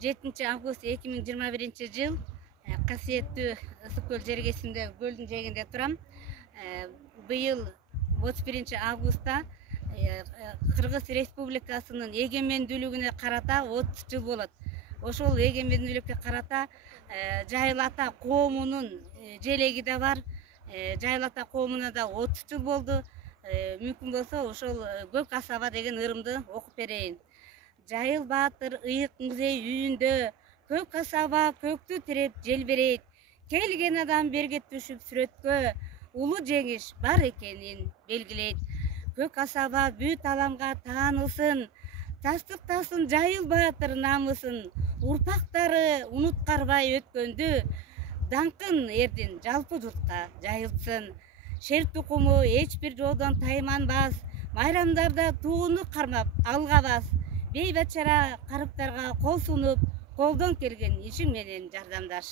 7 август 2021 жыл касиеттүү ысык көл жергесинде көлдүн жээгинде турам. Быйыл 31 августта Кыргыз Республикасынын эгемендүүлүгүнө карата 30 жыл болот. Ошол эгемендүүлүккө карата Жайыл ата коомунун желеги да бар. Жайыл ата коомуна да 30 жыл болду. Мүмкүн болсо ошол Көк Асаба деген ырымды окуп берейин. Жайыл баатыр ыйык музей үйүндө көк асаба көктү тиреп желбирейт. Келген адам берге түшүп сүрөткө улуу жеңиш бар экенин белгилейт. Көк асаба бүт аламга таанылсын, тастыктасын Жайыл баатыр намысын. Урпактары унуткарбай өткөндү, даңкын эрдин жалпы журтка жайылтсын. Шер тукуму эч бир жоодон тайманбас, майрамдарда тууну кармап алгабас. Бейбачара карыптарга кол сунуп, колдон келген ишиң менен жардамдаш.